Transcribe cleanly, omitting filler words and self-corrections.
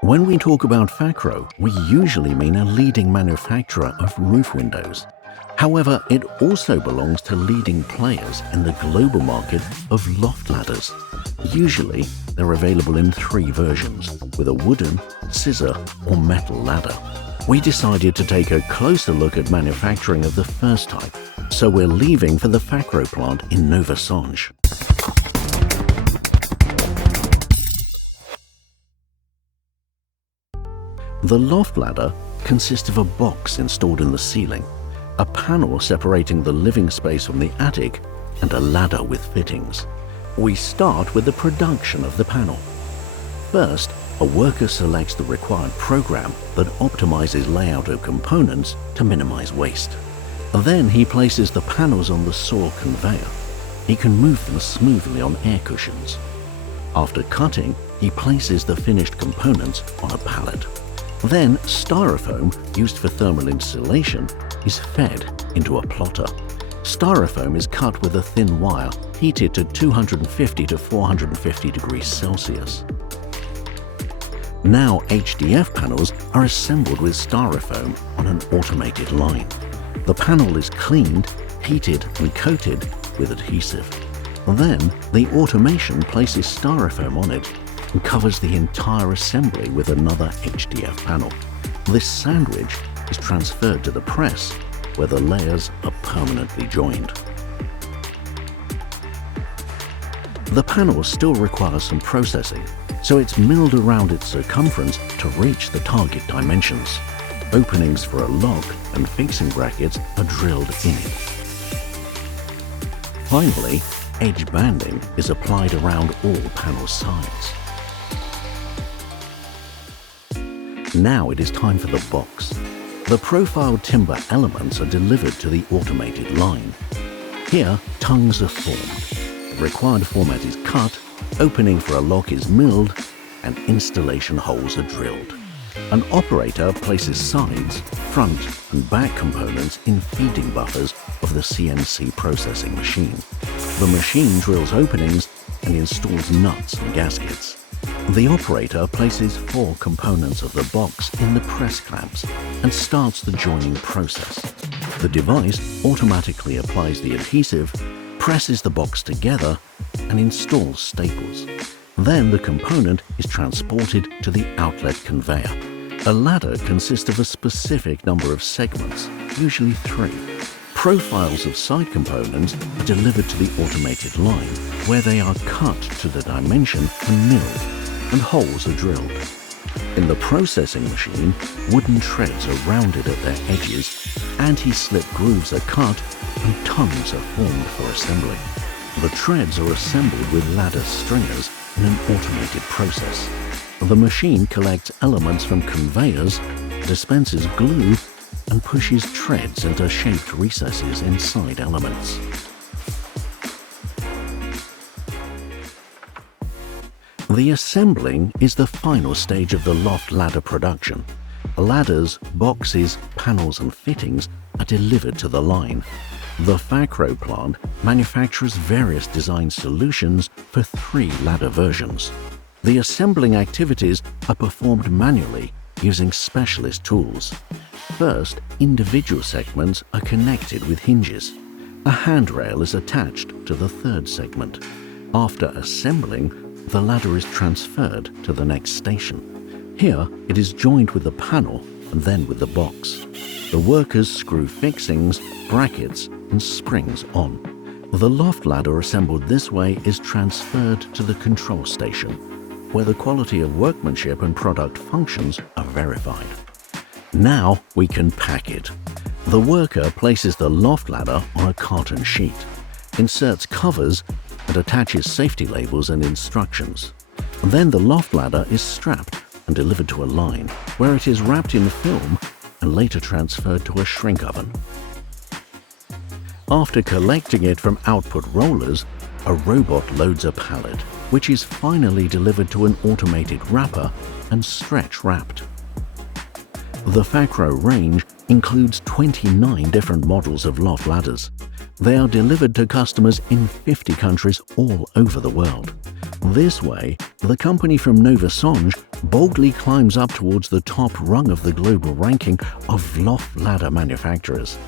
When we talk about FAKRO, we usually mean a leading manufacturer of roof windows. However, it also belongs to leading players in the global market of loft ladders. Usually, they're available in 3 versions, with a wooden, scissor, or metal ladder. We decided to take a closer look at manufacturing of the first type, so we're leaving for the FAKRO plant in Nova Songe. The loft ladder consists of a box installed in the ceiling, a panel separating the living space from the attic, and a ladder with fittings. We start with the production of the panel. First, a worker selects the required program that optimizes layout of components to minimize waste. Then he places the panels on the saw conveyor. He can move them smoothly on air cushions. After cutting, he places the finished components on a pallet. Then, styrofoam, used for thermal insulation, is fed into a plotter. Styrofoam is cut with a thin wire, heated to 250 to 450 degrees Celsius. Now HDF panels are assembled with styrofoam on an automated line. The panel is cleaned, heated and coated with adhesive. Then, the automation places styrofoam on it and covers the entire assembly with another HDF panel. This sandwich is transferred to the press, where the layers are permanently joined. The panel still requires some processing, so it's milled around its circumference to reach the target dimensions. Openings for a lock and fixing brackets are drilled in it. Finally, edge banding is applied around all panel sides. Now it is time for the box. The profiled timber elements are delivered to the automated line. Here, tongues are formed. The required format is cut, opening for a lock is milled, and installation holes are drilled. An operator places sides, front, and back components in feeding buffers of the CNC processing machine. The machine drills openings and installs nuts and gaskets. The operator places 4 components of the box in the press clamps and starts the joining process. The device automatically applies the adhesive, presses the box together, and installs staples. Then the component is transported to the outlet conveyor. A ladder consists of a specific number of segments, usually 3. Profiles of side components are delivered to the automated line, where they are cut to the dimension and milled, and holes are drilled. In the processing machine, wooden treads are rounded at their edges, anti-slip grooves are cut, and tongues are formed for assembly. The treads are assembled with ladder stringers in an automated process. The machine collects elements from conveyors, dispenses glue, and pushes treads into shaped recesses inside elements. The assembling is the final stage of the loft ladder production. Ladders, boxes, panels, and fittings are delivered to the line. The FAKRO plant manufactures various design solutions for 3 ladder versions. The assembling activities are performed manually using specialist tools. First, individual segments are connected with hinges. A handrail is attached to the 3rd segment. After assembling, the ladder is transferred to the next station. Here, it is joined with the panel and then with the box. The workers screw fixings, brackets, and springs on. The loft ladder assembled this way is transferred to the control station, where the quality of workmanship and product functions are verified. Now we can pack it. The worker places the loft ladder on a carton sheet, inserts covers, and attaches safety labels and instructions. Then the loft ladder is strapped and delivered to a line, where it is wrapped in film and later transferred to a shrink oven. After collecting it from output rollers, a robot loads a pallet, which is finally delivered to an automated wrapper and stretch wrapped. The FAKRO range includes 29 different models of loft ladders. They are delivered to customers in 50 countries all over the world. This way, the company from Nova Songe boldly climbs up towards the top rung of the global ranking of loft ladder manufacturers.